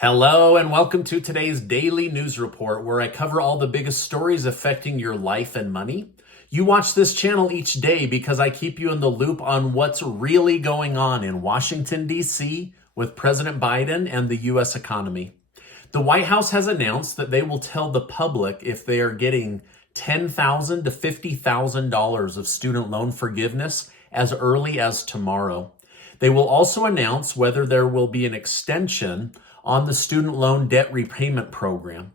Hello and welcome to today's daily news report where I cover all the biggest stories affecting your life and money. You watch this channel each day because I keep you in the loop on what's really going on in Washington, D.C. with President Biden and the U.S. economy. The White House has announced that they will tell the public if they are getting $10,000 to $50,000 of student loan forgiveness as early as tomorrow. They will also announce whether there will be an extension on the student loan debt repayment program.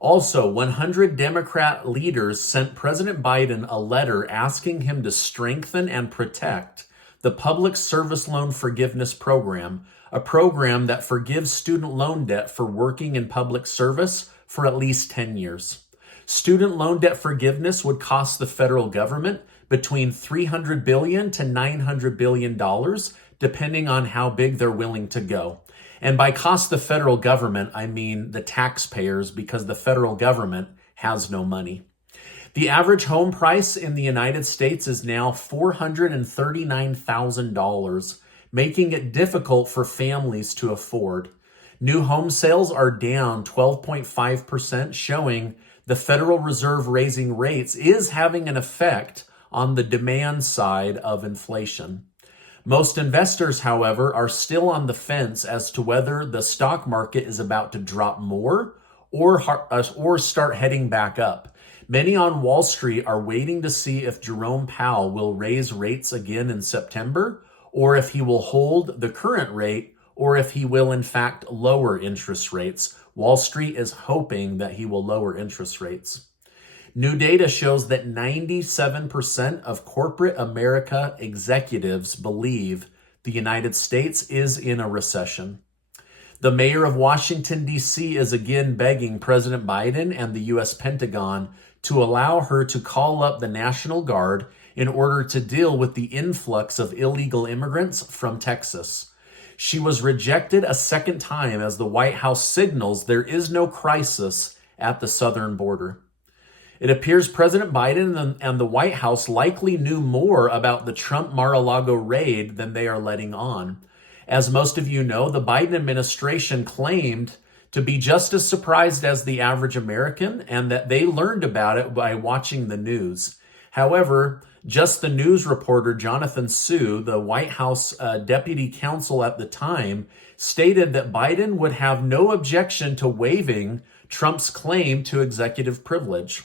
Also, 100 Democrat leaders sent President Biden a letter asking him to strengthen and protect the Public Service Loan Forgiveness Program, a program that forgives student loan debt for working in public service for at least 10 years. Student loan debt forgiveness would cost the federal government between $300 billion to $900 billion, depending on how big they're willing to go. And by cost the federal government, I mean the taxpayers, because the federal government has no money. The average home price in the United States is now $439,000, making it difficult for families to afford. New home sales are down 12.5%, showing the Federal Reserve raising rates is having an effect on the demand side of inflation. Most investors, however, are still on the fence as to whether the stock market is about to drop more or start heading back up. Many on Wall Street are waiting to see if Jerome Powell will raise rates again in September, or if he will hold the current rate, or if he will in fact lower interest rates. Wall Street is hoping that he will lower interest rates. New data shows that 97% of corporate America executives believe the United States is in a recession. The mayor of Washington, D.C. is again begging President Biden and the U.S. Pentagon to allow her to call up the National Guard in order to deal with the influx of illegal immigrants from Texas. She was rejected a second time as the White House signals there is no crisis at the southern border. It appears President Biden and the White House likely knew more about the Trump Mar-a-Lago raid than they are letting on. As most of you know, the Biden administration claimed to be just as surprised as the average American and that they learned about it by watching the news. However, just the news reporter Jonathan Su, the White House deputy counsel at the time, stated that Biden would have no objection to waiving Trump's claim to executive privilege.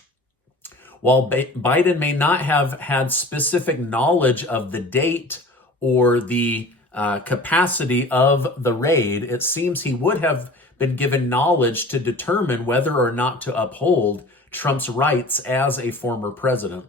While Biden may not have had specific knowledge of the date or the capacity of the raid, it seems he would have been given knowledge to determine whether or not to uphold Trump's rights as a former president.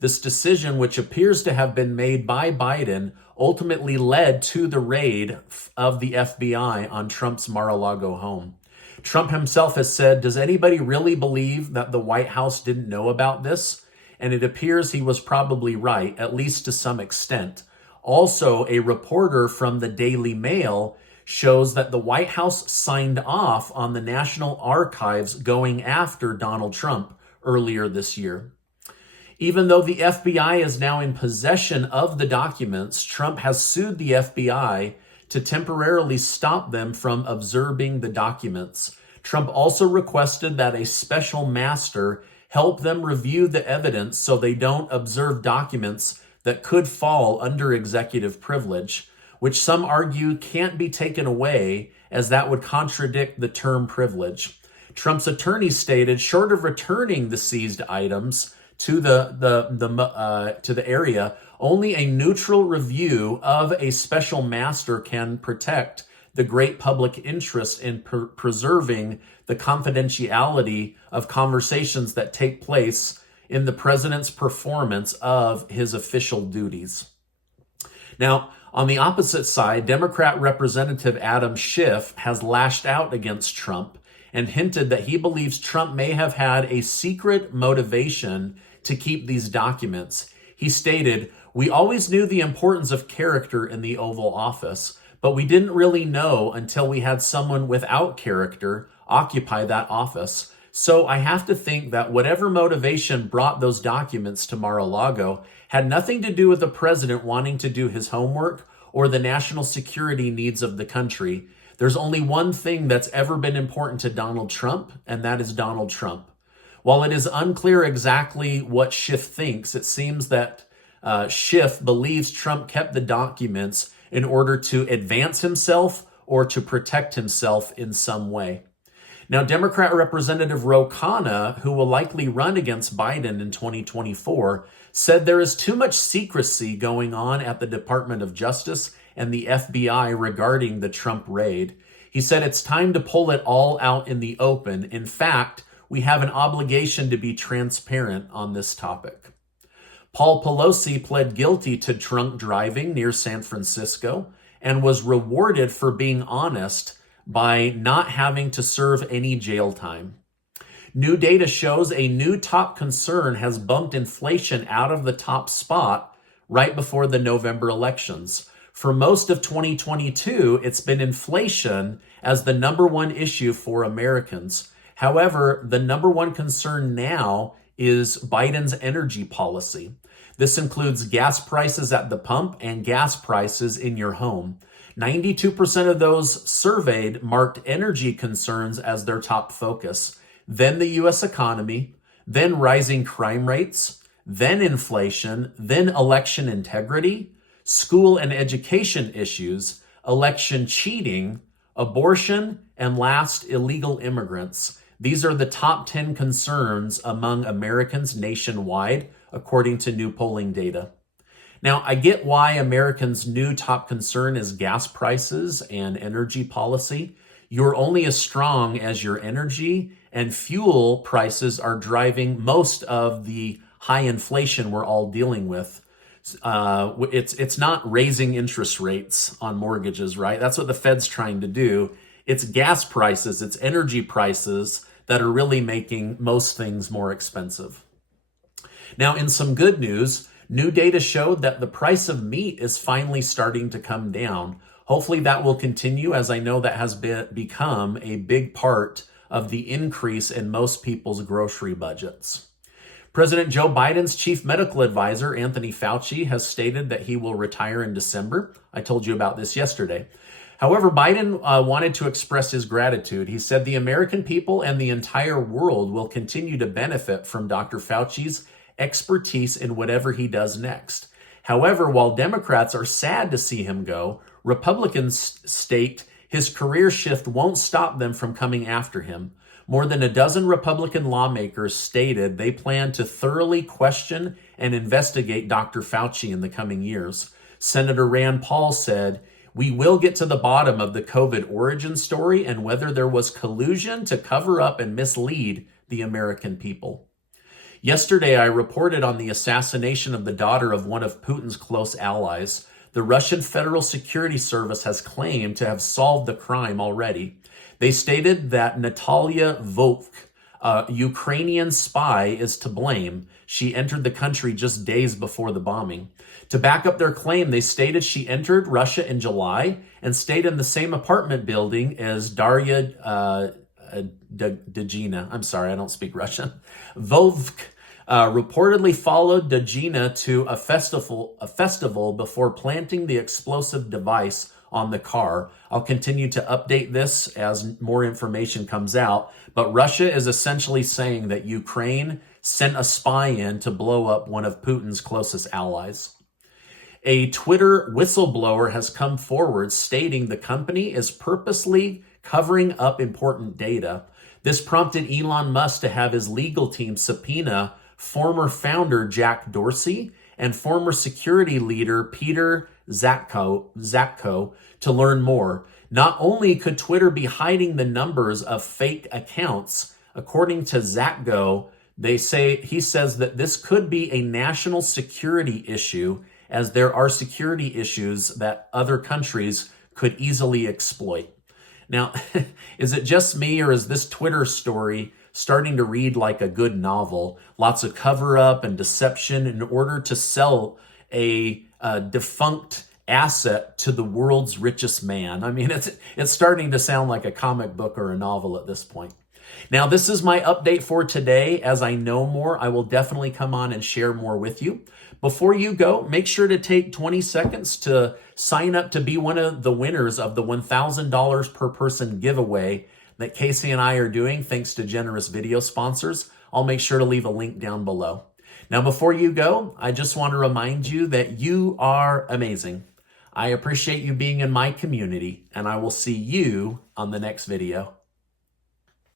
This decision, which appears to have been made by Biden, ultimately led to the raid of the FBI on Trump's Mar-a-Lago home. Trump himself has said, does anybody really believe that the White House didn't know about this? And it appears he was probably right, at least to some extent. Also, a reporter from the Daily Mail shows that the White House signed off on the National Archives going after Donald Trump earlier this year. Even though the FBI is now in possession of the documents, Trump has sued the FBI to temporarily stop them from observing the documents. Trump also requested that a special master help them review the evidence so they don't observe documents that could fall under executive privilege, which some argue can't be taken away as that would contradict the term privilege. Trump's attorney stated, short of returning the seized items to the area, only a neutral review of a special master can protect the great public interest in preserving the confidentiality of conversations that take place in the president's performance of his official duties. Now, on the opposite side, Democrat Representative Adam Schiff has lashed out against Trump and hinted that he believes Trump may have had a secret motivation to keep these documents. He stated, "We always knew the importance of character in the Oval Office, but we didn't really know until we had someone without character occupy that office. So I have to think that whatever motivation brought those documents to Mar-a-Lago had nothing to do with the president wanting to do his homework or the national security needs of the country. There's only one thing that's ever been important to Donald Trump, and that is Donald Trump. While it is unclear exactly what Schiff thinks, it seems that Schiff believes Trump kept the documents in order to advance himself or to protect himself in some way. Now, Democrat Representative Ro Khanna, who will likely run against Biden in 2024, said there is too much secrecy going on at the Department of Justice and the FBI regarding the Trump raid. He said it's time to pull it all out in the open. In fact, we have an obligation to be transparent on this topic. Paul Pelosi pled guilty to drunk driving near San Francisco and was rewarded for being honest by not having to serve any jail time. New data shows a new top concern has bumped inflation out of the top spot right before the November elections. For most of 2022, it's been inflation as the number one issue for Americans. However, the number one concern now is Biden's energy policy. This includes gas prices at the pump and gas prices in your home. 92% of those surveyed marked energy concerns as their top focus, then the U.S. economy, then rising crime rates, then inflation, then election integrity, school and education issues, election cheating, abortion, and last, illegal immigrants. These are the top 10 concerns among Americans nationwide, according to new polling data. Now, I get why Americans' new top concern is gas prices and energy policy. You're only as strong as your energy, and fuel prices are driving most of the high inflation we're all dealing with. It's not raising interest rates on mortgages, right? That's what the Fed's trying to do. It's gas prices, it's energy prices that are really making most things more expensive. Now, in some good news, new data showed that the price of meat is finally starting to come down. Hopefully that will continue, as I know that has become a big part of the increase in most people's grocery budgets. President Joe Biden's chief medical advisor, Anthony Fauci, has stated that he will retire in December. I told you about this yesterday. However, Biden wanted to express his gratitude. He said the American people and the entire world will continue to benefit from Dr. Fauci's expertise in whatever he does next. However, while Democrats are sad to see him go, Republicans state his career shift won't stop them from coming after him. More than a dozen Republican lawmakers stated they plan to thoroughly question and investigate Dr. Fauci in the coming years. Senator Rand Paul said, "We will get to the bottom of the COVID origin story and whether there was collusion to cover up and mislead the American people." Yesterday, I reported on the assassination of the daughter of one of Putin's close allies. The Russian Federal Security Service has claimed to have solved the crime already. They stated that Natalia Vovk, a Ukrainian spy, is to blame. She entered the country just days before the bombing. To back up their claim, they stated she entered Russia in July and stayed in the same apartment building as Daria Dugina. I'm sorry, I don't speak Russian. Vovk reportedly followed Dugina to a festival before planting the explosive device on the car. I'll continue to update this as more information comes out, but Russia is essentially saying that Ukraine sent a spy in to blow up one of Putin's closest allies. A Twitter whistleblower has come forward stating the company is purposely covering up important data. This prompted Elon Musk to have his legal team subpoena former founder Jack Dorsey and former security leader Peter Zatko to learn more. Not only could Twitter be hiding the numbers of fake accounts, according to Zatko, he says that this could be a national security issue, as there are security issues that other countries could easily exploit. Now, is it just me, or is this Twitter story starting to read like a good novel? Lots of cover-up and deception in order to sell a defunct asset to the world's richest man. I mean, it's starting to sound like a comic book or a novel at this point. Now, this is my update for today. As I know more, I will definitely come on and share more with you. Before you go, make sure to take 20 seconds to sign up to be one of the winners of the $1,000 per person giveaway that Casey and I are doing thanks to generous video sponsors. I'll make sure to leave a link down below. Now, before you go, I just want to remind you that you are amazing. I appreciate you being in my community, and I will see you on the next video.